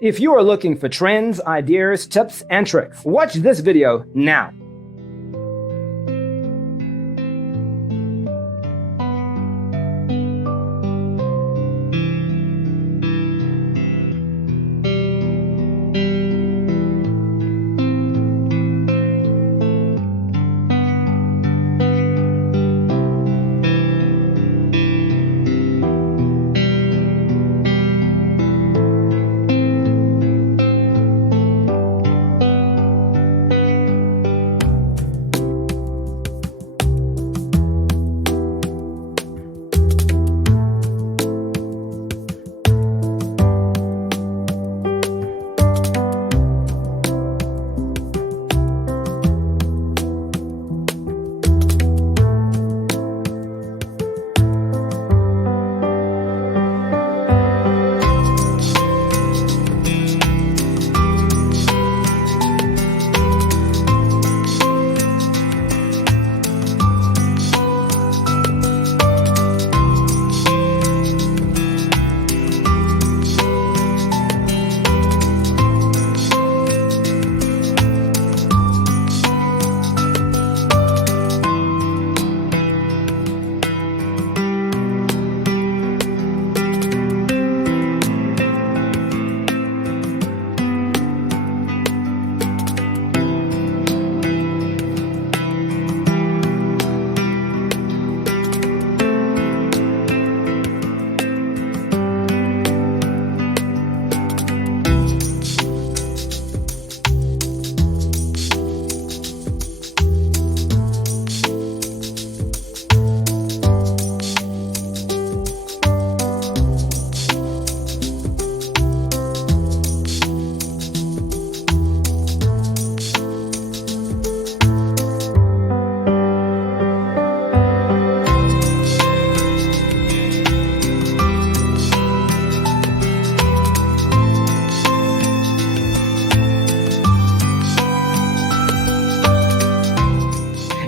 If you are looking for trends, ideas, tips, and tricks, watch this video now.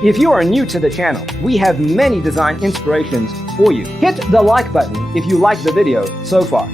If you are new to the channel, we have many design inspirations for you. Hit the like button if you like the video so far.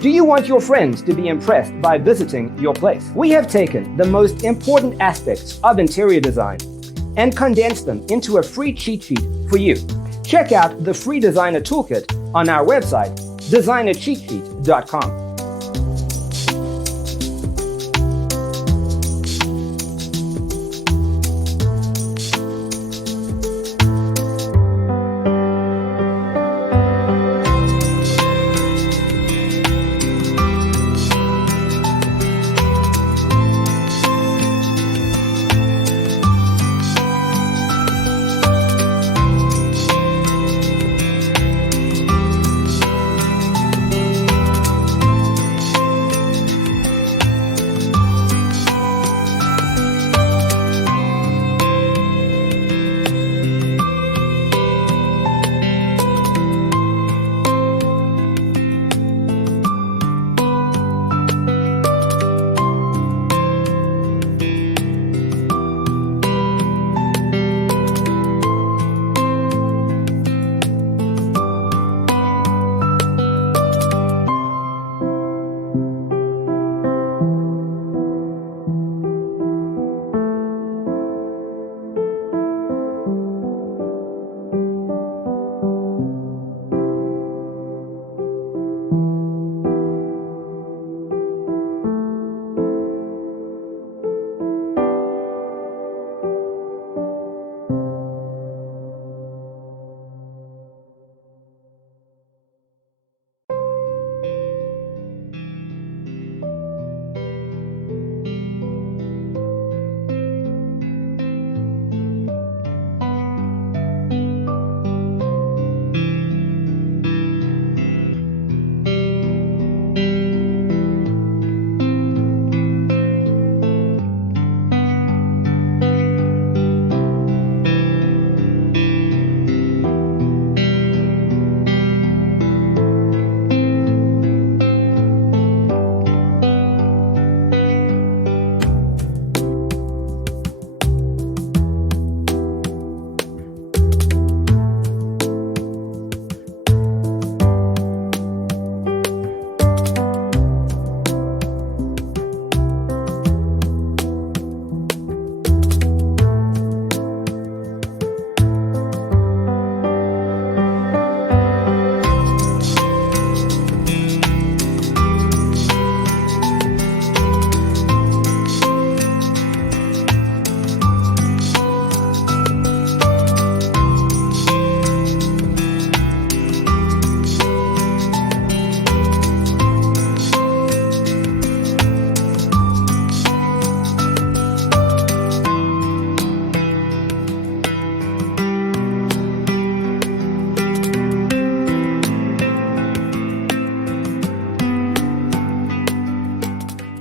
Do you want your friends to be impressed by visiting your place? We have taken the most important aspects of interior design and condensed them into a free cheat sheet for you. Check out the free designer toolkit on our website, designercheatsheet.com.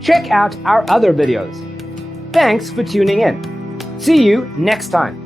Check out our other videos. Thanks for tuning in. See you next time.